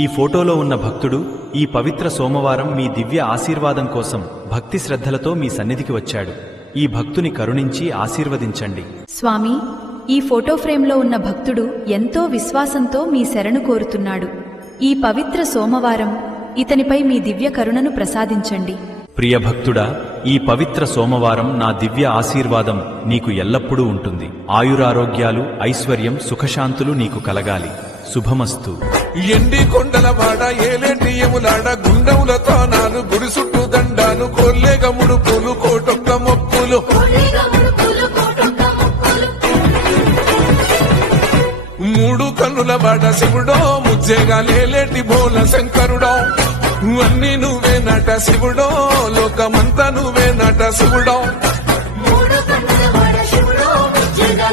ఈ ఫోటోలో ఉన్న భక్తుడు ఈ పవిత్ర సోమవారం మీ దివ్య ఆశీర్వాదం కోసం భక్తి శ్రద్ధలతో మీ సన్నిధికి వచ్చాడు. ఈ భక్తుని కరుణించి ఆశీర్వదించండి. స్వామి, ఈ ఫోటో ఫ్రేమ్లో ఉన్న భక్తుడు ఎంతో విశ్వాసంతో మీ శరణు కోరుతున్నాడు. ఈ పవిత్ర సోమవారం ఇతనిపై మీ దివ్య కరుణను ప్రసాదించండి. ప్రియ భక్తుడా, ఈ పవిత్ర సోమవారం నా దివ్య ఆశీర్వాదం నీకు ఎల్లప్పుడూ ఉంటుంది. ఆయురారోగ్యాలు, ఐశ్వర్యం, సుఖశాంతులు నీకు కలగాలి. శుభమస్తు. ఎండి కొండల వాడ ఏలేటి ఎములాడ గుండముల తానాలు గుడి చుట్టూ దండాలు కొల్లేగ ముడుపులు కోటొక్క మొక్కులు మూడు కన్నుల వాడ శివుడో ముజ్జేగా లేలేటి బోల శంకరుడో అన్ని నువ్వే నట శివుడో లోకమంతా నువ్వే నట శివుడో మూడు కన్నుల వాడ శివుడో ముజ్జేగా